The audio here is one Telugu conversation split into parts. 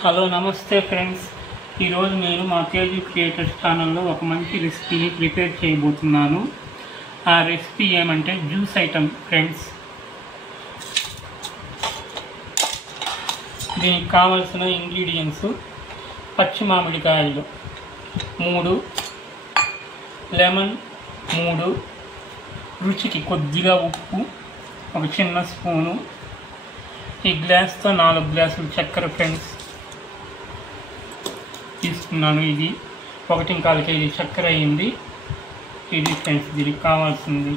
హలో నమస్తే ఫ్రెండ్స్. ఈరోజు నేను మా తేజు క్రియేటర్స్ ఛానల్లో ఒక మంచి రెసిపీని ప్రిపేర్ చేయబోతున్నాను. ఆ రెసిపీ ఏమంటే జ్యూస్ ఐటమ్ ఫ్రెండ్స్. దీనికి కావలసిన ఇంగ్రీడియంట్స్: పచ్చి మామిడికాయలు 3, లెమన్ 3, రుచికి కొద్దిగా ఉప్పు, ఒక చిన్న స్పూను, ఈ గ్లాస్తో 4 గ్లాసులు చక్కెర ఫ్రెండ్స్ తీసుకున్నాను. ఇది 1.25 కేజీ చక్కెర అయింది. ఇది ఫ్రెండ్స్ దీనికి కావాల్సింది.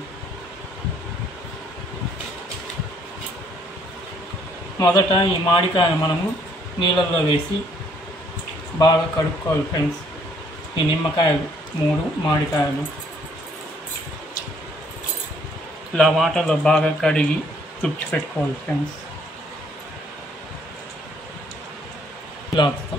మొదట ఈ మామిడికాయ మనము నీళ్ళల్లో వేసి బాగా కడుక్కోవాలి ఫ్రెండ్స్. ఈ నిమ్మకాయలు 3 మామిడికాయలు ఇలా వాటర్లో బాగా కడిగి తుడిచిపెట్టుకోవాలి ఫ్రెండ్స్. క్లాత్తో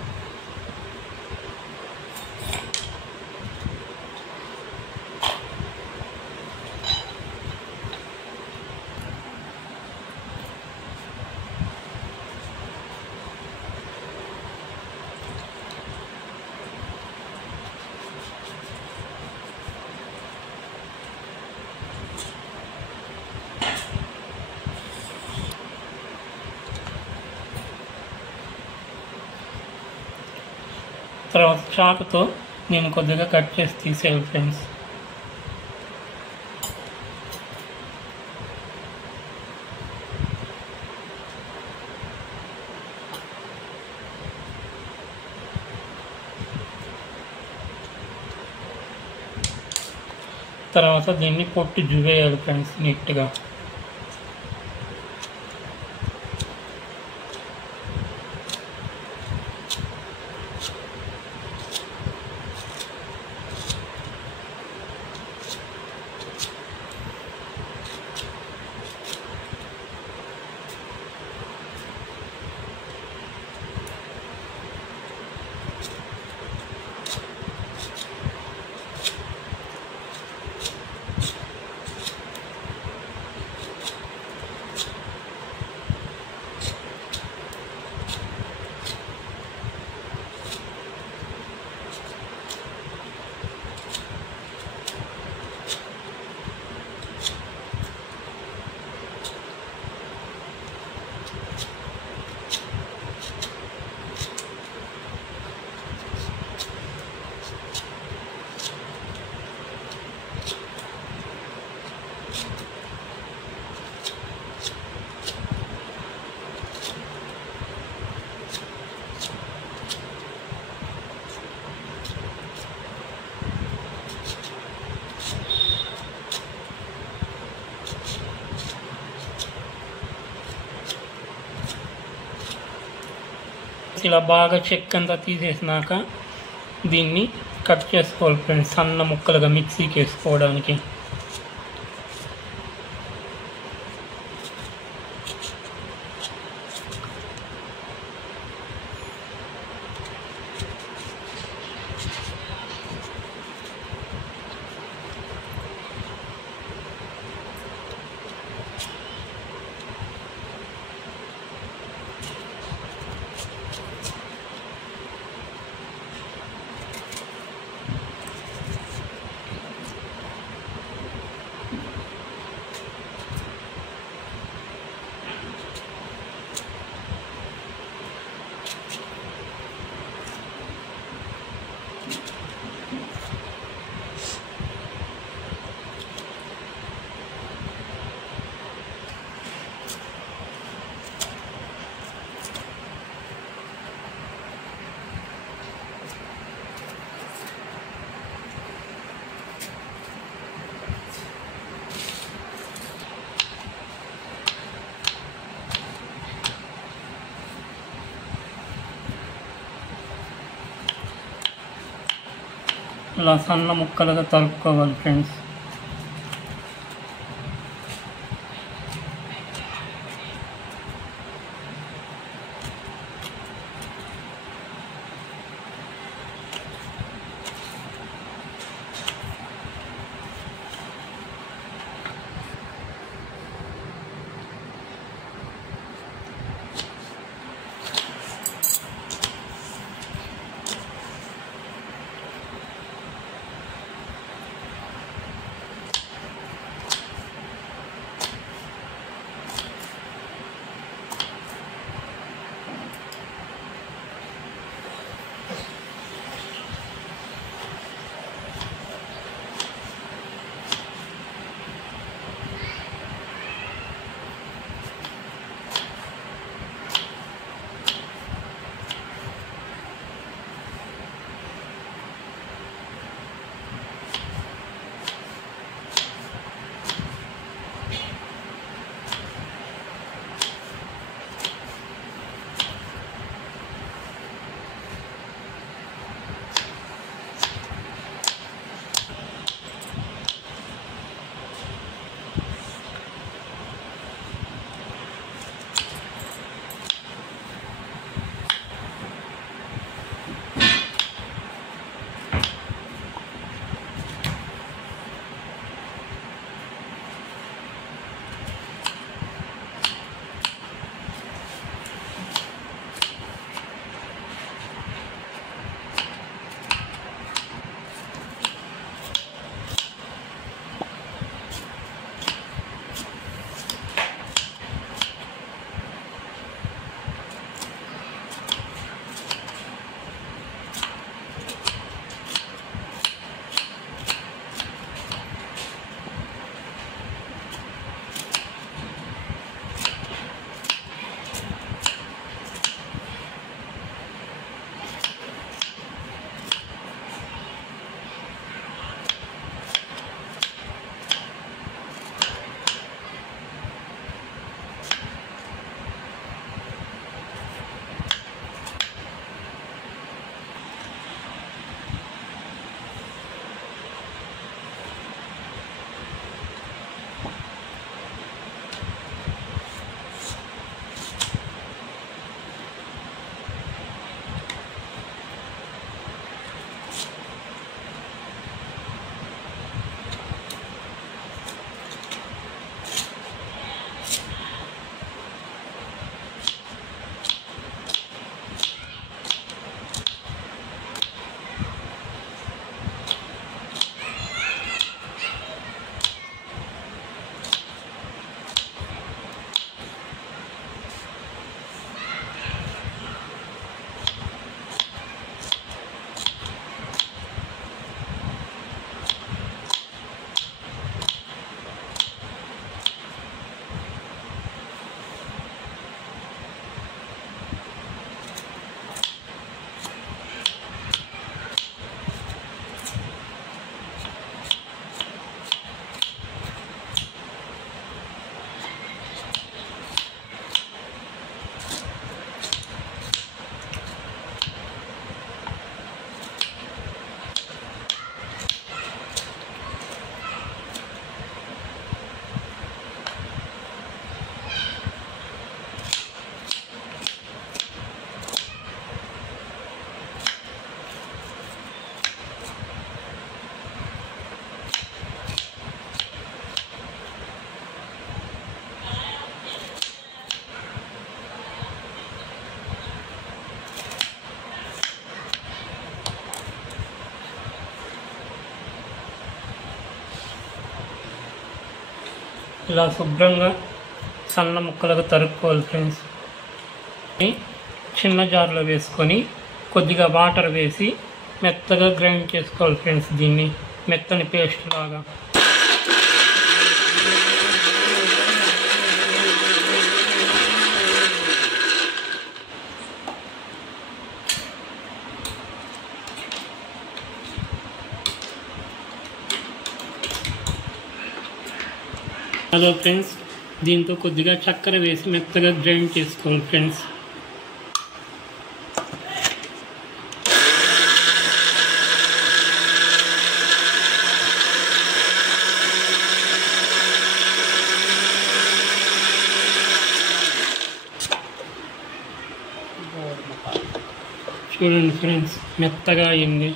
తర్వాత చాకుతో నేను కొద్దిగా కట్ చేసి తీసేయాలి ఫ్రెండ్స్. తర్వాత దీన్ని పొట్టు జువేయాలి ఫ్రెండ్స్ నీట్గా. ఇలా బాగా చెక్క అంతా తీసేసినాక దీన్ని కట్ చేసుకోవాలి ఫ్రెండ్స్, సన్న ముక్కలుగా మిక్సీకి వేసుకోవడానికి. ఇలా సన్న ముక్కలుగా తరుపుకోవాలి ఫ్రెండ్స్. ఇలా శుభ్రంగా సన్న ముక్కలుగా తరుక్కోవాలి ఫ్రెండ్స్. చిన్న జార్లో వేసుకొని కొద్దిగా వాటర్ వేసి మెత్తగా గ్రైండ్ చేసుకోవాలి ఫ్రెండ్స్. దీన్ని మెత్తని పేస్ట్ లాగా. హలో ఫ్రెండ్స్, దీంతో కొద్దిగా చక్కెర వేసి మెత్తగా గ్రైండ్ చేసుకోవాలి ఫ్రెండ్స్. చూడండి ఫ్రెండ్స్, మెత్తగా అయింది.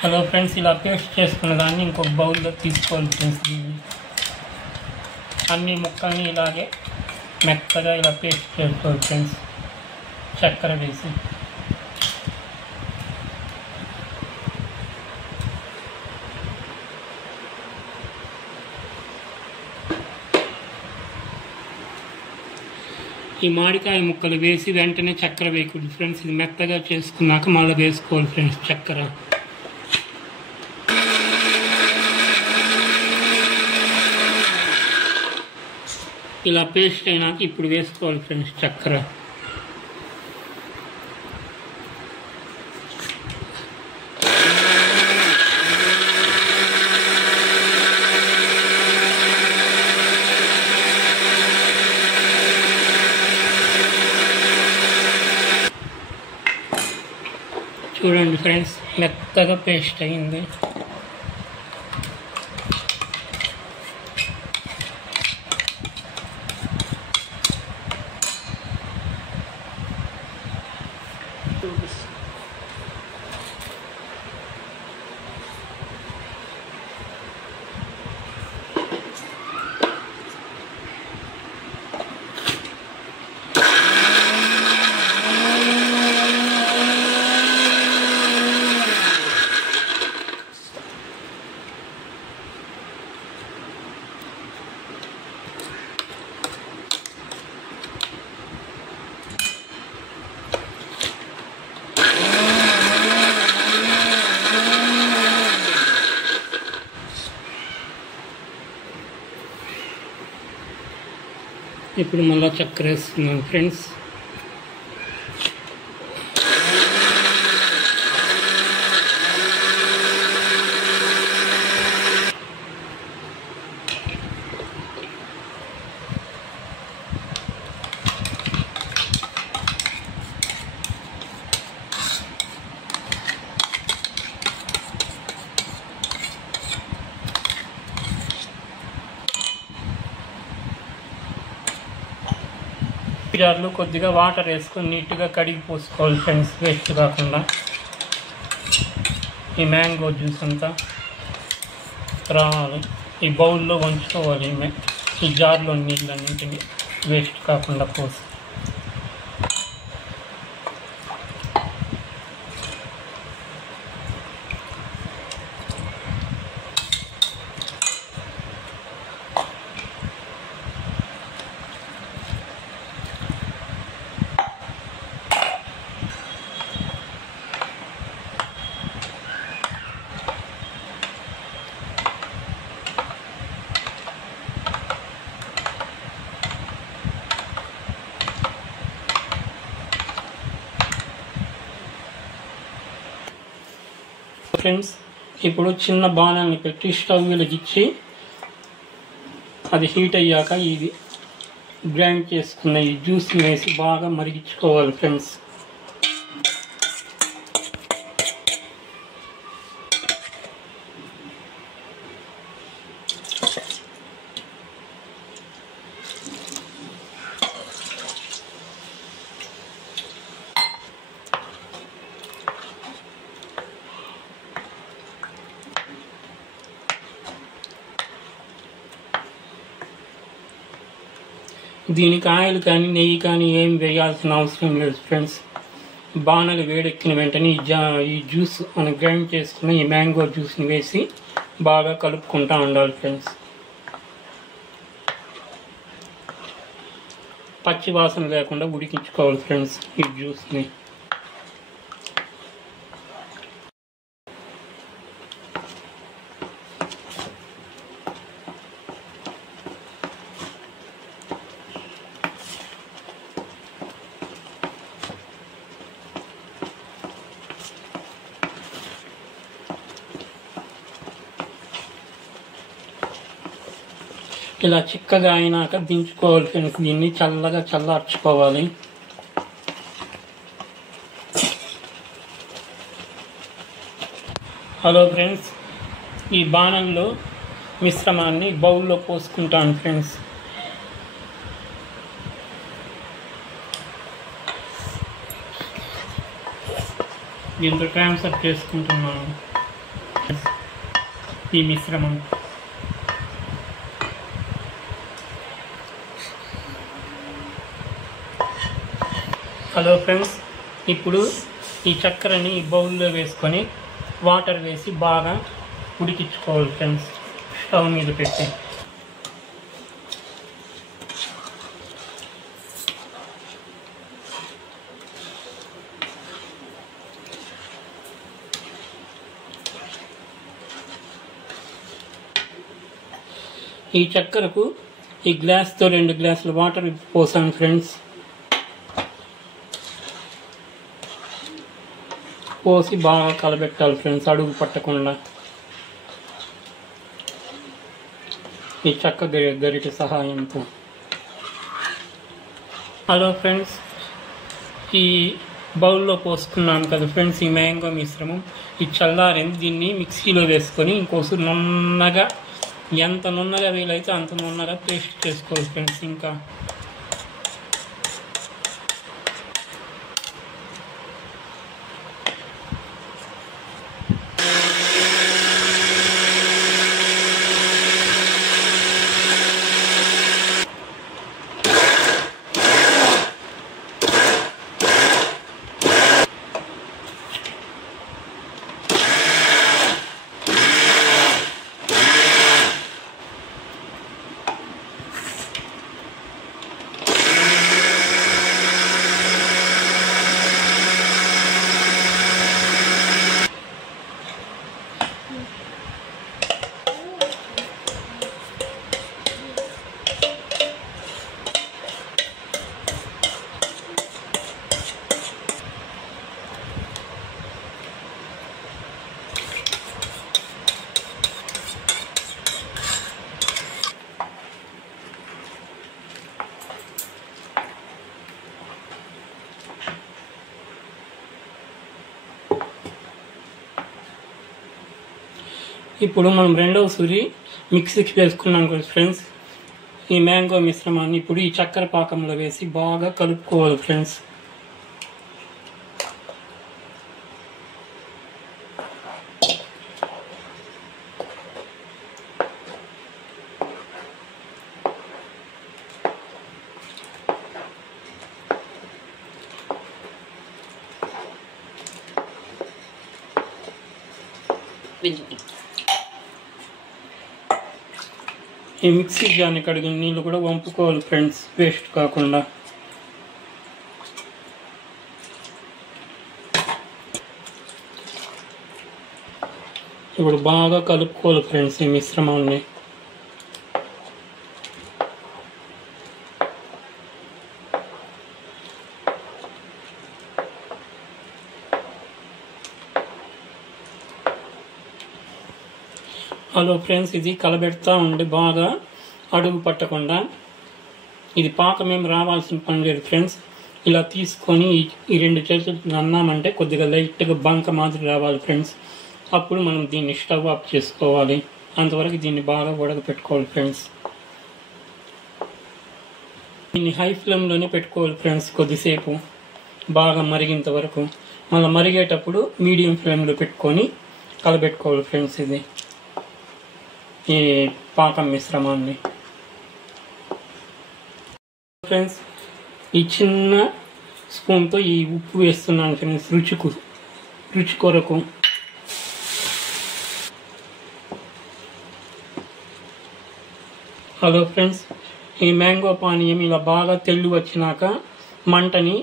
హలో ఫ్రెండ్స్, ఇలా పేస్ట్ చేసుకున్న దాన్ని ఇంకొక బౌల్లో తీసుకోవాలి ఫ్రెండ్స్. దీన్ని అన్ని ముక్కల్ని ఇలాగే మెత్తగా ఇలా పేస్ట్ చేసుకోవాలి ఫ్రెండ్స్, చక్కెర వేసి. ఈ మామిడికాయ ముక్కలు వేసి వెంటనే చక్కెర వేయకూడదు ఫ్రెండ్స్. ఇది మెత్తగా చేసుకున్నాక మళ్ళీ వేసుకోవాలి ఫ్రెండ్స్ చక్కెర. ఇలా పేస్ట్ అయినాక ఇప్పుడు వేసుకోవాలి ఫ్రెండ్స్ చక్కెర. చూడండి ఫ్రెండ్స్, మెత్తగా పేస్ట్ అయింది. ఇప్పుడు మళ్ళీ చక్కెర వేస్తున్నాను ఫ్రెండ్స్. జార్లో కొద్దిగా వాటర్ వేసుకొని నీట్గా కడిగి పోసుకోవాలి ఫ్రెండ్స్, వేస్ట్ కాకుండా. ఈ మ్యాంగో జ్యూస్ అంతా రావాలి. ఈ బౌల్లో వంచుకోవాలి ఈ జార్లో నీళ్ళన్నింటినీ వేస్ట్ కాకుండా పోసి. ఫ్రెండ్స్, ఇప్పుడు చిన్న బాణాన్ని పెట్టి స్టవ్ వెలిగించి అది హీట్ అయ్యాక ఇది గ్రైండ్ చేసుకున్న ఈ జ్యూస్ వేసి బాగా మరిగించుకోవాలి ఫ్రెండ్స్. దీనికి ఆయిల్ కానీ నెయ్యి కానీ ఏం వేయాల్సిన అవసరం లేదు ఫ్రెండ్స్. బాణలు వేడెక్కిన వెంటనే ఈ జ్యూస్ మనం గ్రైండ్ చేసుకున్న ఈ మ్యాంగో జ్యూస్ని వేసి బాగా కలుపుకుంటూ ఉండాలి ఫ్రెండ్స్. పచ్చి వాసన లేకుండా ఉడికించుకోవాలి ఫ్రెండ్స్ ఈ జ్యూస్ని. ఇలా చిక్కగా అయినాక దించుకోవాలి ఫ్రెండ్స్. దీన్ని చల్లగా చల్లార్చుకోవాలి. హలో ఫ్రెండ్స్, ఈ బాణంలో మిశ్రమాన్ని బౌల్లో పోసుకుంటాను ఫ్రెండ్స్. దీంతో ట్రాన్స్ఫర్ చేసుకుంటున్నాను ఈ మిశ్రమం. హలో ఫ్రెండ్స్, ఇప్పుడు ఈ చక్కెరని ఈ బౌల్లో వేసుకొని వాటర్ వేసి బాగా ఉడికించుకోవాలి ఫ్రెండ్స్ స్టవ్ మీద పెట్టి. ఈ చక్కెరకు ఈ గ్లాస్తో 2 గ్లాసుల వాటర్ పోసాను ఫ్రెండ్స్. పోసి బాగా కలబెట్టాలి ఫ్రెండ్స్ అడుగు పట్టకుండా. ఈ చెక్క గరిటె సహాయంతో. హలో ఫ్రెండ్స్, ఈ బౌల్లో పోసుకున్నాను కదా ఫ్రెండ్స్ ఈ మ్యాంగో మిశ్రమం. ఈ చల్లారింది. దీన్ని మిక్సీలో వేసుకొని ఇంకోసారి నున్నగా, ఎంత నున్నగా వీలైతే అంత నున్నగా పేస్ట్ చేసుకోవాలి ఫ్రెండ్స్. ఇంకా ఇప్పుడు మనం రెండవ సూరి మిక్సీకి వేసుకున్నాం కదా ఫ్రెండ్స్. ఈ మ్యాంగో మిశ్రమాన్ని ఇప్పుడు ఈ చక్కెర పాకంలో వేసి బాగా కలుపుకోవాలి ఫ్రెండ్స్. ఈ మిక్సీ జార్ని కడిగిన నీళ్ళు కూడా వంపుకోవాలి ఫ్రెండ్స్ వేస్ట్ కాకుండా. ఇప్పుడు బాగా కలుపుకోవాలి ఫ్రెండ్స్ ఈ మిశ్రమాన్ని. హలో ఫ్రెండ్స్, ఇది కలబెడతా ఉండి బాగా అడుగు పట్టకుండా. ఇది పాకం ఏం రావాల్సిన పని లేదు ఫ్రెండ్స్. ఇలా తీసుకొని ఈ 2 చేతులు అన్నామంటే కొద్దిగా లైట్గా బంక మాదిరి రావాలి ఫ్రెండ్స్. అప్పుడు మనం దీన్ని స్టవ్ ఆఫ్ చేసుకోవాలి. అంతవరకు దీన్ని బాగా ఉడకపెట్టుకోవాలి ఫ్రెండ్స్. దీన్ని హై ఫ్లేమ్లోనే పెట్టుకోవాలి ఫ్రెండ్స్ కొద్దిసేపు బాగా మరిగేంత వరకు. మళ్ళీ మరిగేటప్పుడు మీడియం ఫ్లేమ్లో పెట్టుకొని కలబెట్టుకోవాలి ఫ్రెండ్స్ ఇది ఈ పాకం మిశ్రమాన్ని. ఫ్రెండ్స్, ఈ చిన్న స్పూన్తో ఈ ఉప్పు వేస్తున్నాను ఫ్రెండ్స్, రుచి కొరకు. హలో ఫ్రెండ్స్, ఈ మ్యాంగో పానీయం ఇలా బాగా తెల్లు వచ్చినాక మంటని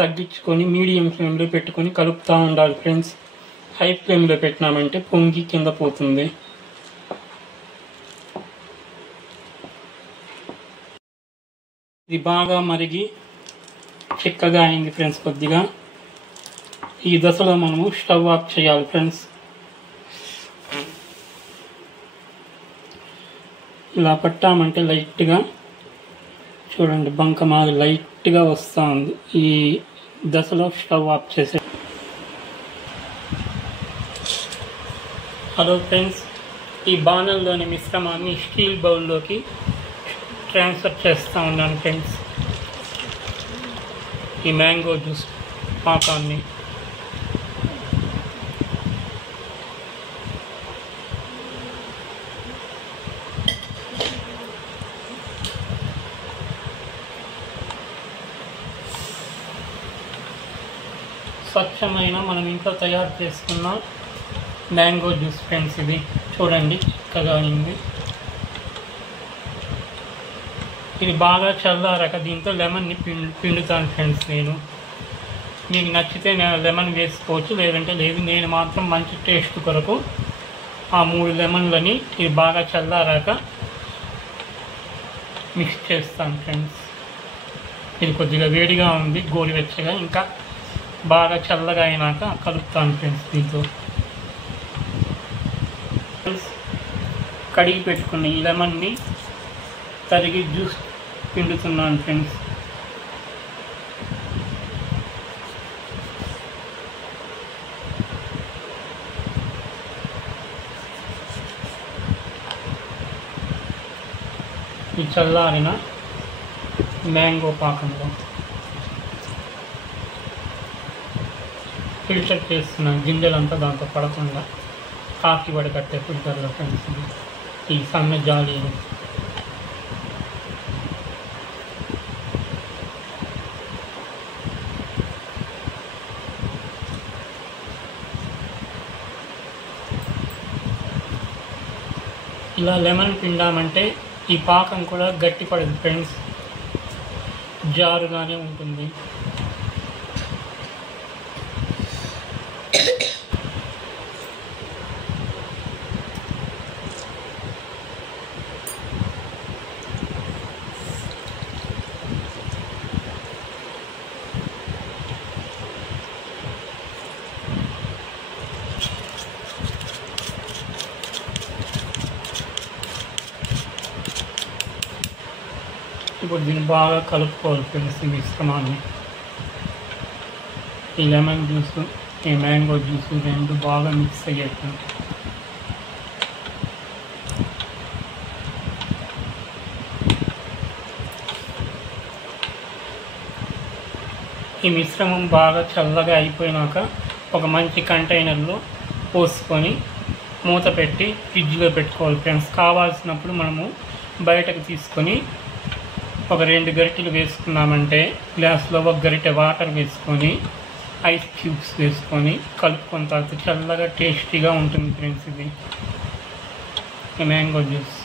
తగ్గించుకొని మీడియం ఫ్లేమ్లో పెట్టుకొని కలుపుతూ ఉండాలి ఫ్రెండ్స్. హై ఫ్లేమ్లో పెట్టినామంటే పొంగి కింద పోతుంది. ఇది బాగా మరిగి చిక్కగా అయింది ఫ్రెండ్స్. కొద్దిగా ఈ దశలో మనము స్టవ్ ఆఫ్ చేయాలి ఫ్రెండ్స్. ఇలా పట్టామంటే లైట్గా చూడండి, బంక మాది లైట్గా వస్తూ ఉంది. ఈ దశలో స్టవ్ ఆఫ్ చేసే. హలో ఫ్రెండ్స్, ఈ బాణంలోని మిశ్రమాన్ని స్టీల్ బౌల్లోకి ట్రాన్స్ఫర్ చేస్తూ ఉన్నాను ఫ్రెండ్స్. ఈ మ్యాంగో జ్యూస్ పాకాన్ని స్వచ్ఛమైన మనం ఇంట్లో తయారు చేసుకున్న మ్యాంగో జ్యూస్ ఫ్రెండ్స్. ఇది చూడండి చిక్కగా అయింది. ఇది బాగా చల్లారాక దీంతో లెమన్ని పిండుతాను ఫ్రెండ్స్. నేను మీకు నచ్చితే నేను లెమన్ వేసుకోవచ్చు, లేదంటే లేదు. నేను మాత్రం మంచి టేస్ట్ కొరకు ఆ 3 లెమన్లని ఇది బాగా చల్లారాక మిక్స్ చేస్తాను ఫ్రెండ్స్. ఇది కొద్దిగా వేడిగా ఉంది, గోరువెచ్చగా. ఇంకా బాగా చల్లగా అయినాక కలుపుతాను ఫ్రెండ్స్. దీంతో కడిగి పెట్టుకున్న ఈ లెమన్ని తరిగి జ్యూస్ పిండుతున్నాను ఫ్రెండ్స్. ఈ చల్లారిన మ్యాంగో పాకంలో ఫిల్టర్ చేస్తున్న గింజలంతా దాంతో పడకుండా కాఫీ వడకట్టే ఫిల్టర్లో ఫ్రెండ్స్. ఈ సన్న జాలి ఇలా లెమన్ పిండామంటే ఈ పాకం కూడా గట్టి పడదు ఫ్రెండ్స్, జారుగానే ఉంటుంది. ఇప్పుడు దీన్ని బాగా కలుపుకోవాలి ఫ్రెండ్స్. ఈ మిశ్రమాన్ని, ఈ లెమన్ జ్యూస్, ఈ మ్యాంగో జ్యూస్ రెండు బాగా మిక్స్ అయ్యేట్టు. ఈ మిశ్రమం బాగా చల్లగా అయిపోయినాక ఒక మంచి కంటైనర్లో పోసుకొని మూత పెట్టి ఫ్రిడ్జ్లో పెట్టుకోవాలి ఫ్రెండ్స్. కావాల్సినప్పుడు మనము బయటకు తీసుకొని ఒక 2 గరిటెలు వేసుకున్నామంటే గ్లాస్లో 1 గరిటె వాటర్ వేసుకొని ఐస్ క్యూబ్స్ వేసుకొని కలుపుకొని తాగితే చల్లగా టేస్టీగా ఉంటుంది ఫ్రెండ్స్. ఇది మ్యాంగో జ్యూస్.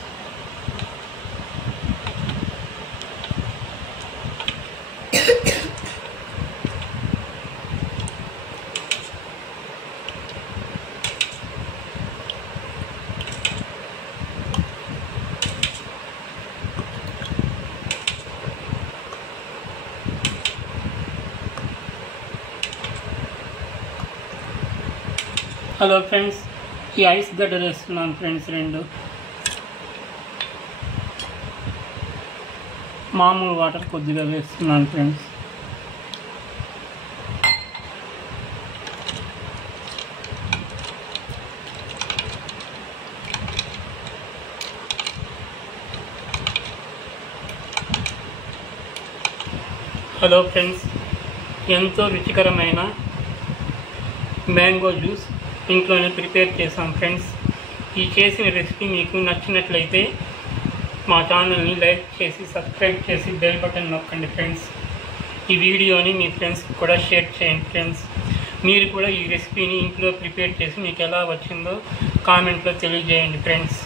హలో ఫ్రెండ్స్, ఈ ఐస్ గడ్డలు వేస్తున్నాను ఫ్రెండ్స్. 2 మామూలు వాటర్ కొద్దిగా వేస్తున్నాను ఫ్రెండ్స్. హలో ఫ్రెండ్స్, ఎంతో రుచికరమైన మ్యాంగో జ్యూస్ ఇంట్లోనే ప్రిపేర్ చేసాం ఫ్రెండ్స్. ఈ చేసిన రెసిపీ మీకు నచ్చినట్లయితే మా ఛానల్ని లైక్ చేసి సబ్స్క్రైబ్ చేసి బెల్ బటన్ నొక్కండి ఫ్రెండ్స్. ఈ వీడియోని మీ ఫ్రెండ్స్కి కూడా షేర్ చేయండి ఫ్రెండ్స్. మీరు కూడా ఈ రెసిపీని ఇంట్లో ప్రిపేర్ చేసి మీకు ఎలా వచ్చిందో కామెంట్లో తెలియజేయండి ఫ్రెండ్స్.